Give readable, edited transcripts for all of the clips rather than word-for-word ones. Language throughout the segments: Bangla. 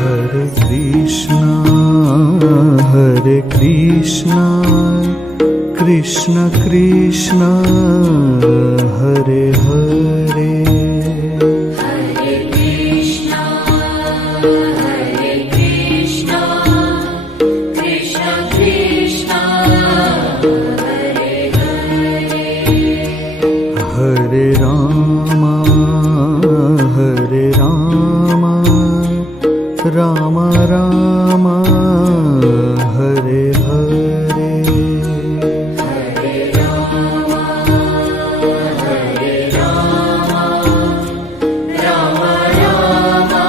Hare Krishna, Krishna Krishna, Hare Hare, Hare Krishna, Krishna Krishna, Hare Hare, Hare Rama, Rama Rama, Hare Hare, Hare Rama, Rama Rama,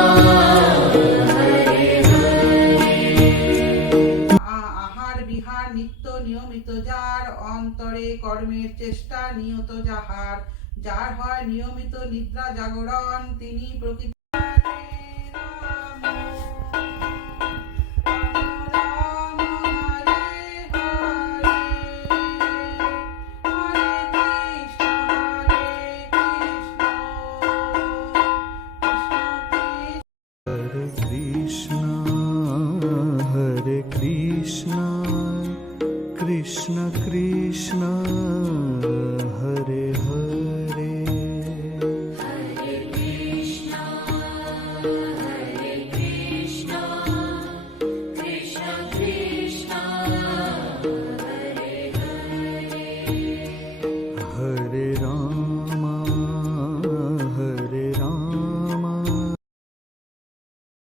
Hare Hare. আহার বিহার নিত্য নিয়মিত যার, অন্তরে কর্মের চেষ্টা নিয়ত যাহার, যার হয় নিয়মিত নিদ্রা জাগরণ, তিনি প্রকৃতি। Hare Krishna, Krishna Krishna,